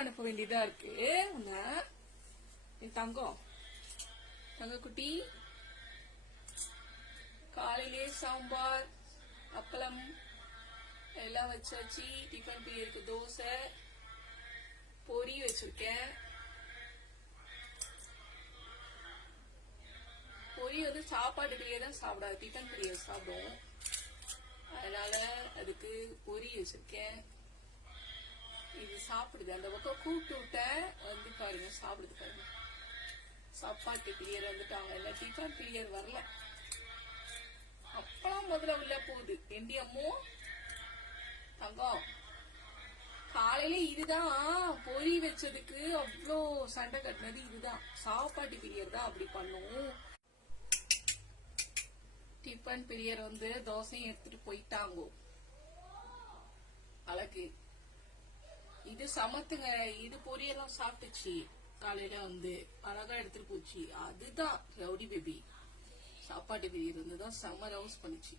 அனுப்ப வேண்டியதா இருக்கு. என் தங்கம் குட்டி காலையிலே சாம்பார் அப்பளம் எல்லாம் வச்சாச்சு. டிஃபன் பீரியருக்கு தோசை பொரி வச்சிருக்கேன். பொரி வந்து சாப்பாடு பிரியே தான் சாப்பிடாது, டிஃபன் பீரியர் சாப்பிடும். அதனால அதுக்கு பொரி வச்சிருக்கேன். இது சாப்பிடுது. அந்த பக்கம் கூப்பிட்டு விட்டேன், வந்து பாருங்க சாப்பிடுது பாருங்க. சாப்பாட்டு பிரியர் வந்துட்டாங்க, இல்ல டிஃபன் பிரியர் வரல. அப்பெல்லாம் முதல்ல உள்ள போகுது. எண்டியம்மோ தங்கம் காலையில இதுதான் பொரி வச்சதுக்கு அவ்வளோ சண்டை கட்டினது. இதுதான் சாப்பாட்டு பிரியர் தான் அப்படி பண்ணும். டிஃபன் பிரியர் வந்து தோசையும் எடுத்துட்டு போயிட்டாங்கோ. அழகு இது சமத்துங்க. இது பொரியெல்லாம் சாப்பிட்டுச்சு காலையில வந்து அழகா எடுத்துட்டு போச்சு. அதுதான் ரவுடி பேபி. சாப்பாட்டு பிரியர் இருந்துதான் செம்ம ரவுஸ் பண்ணிச்சு.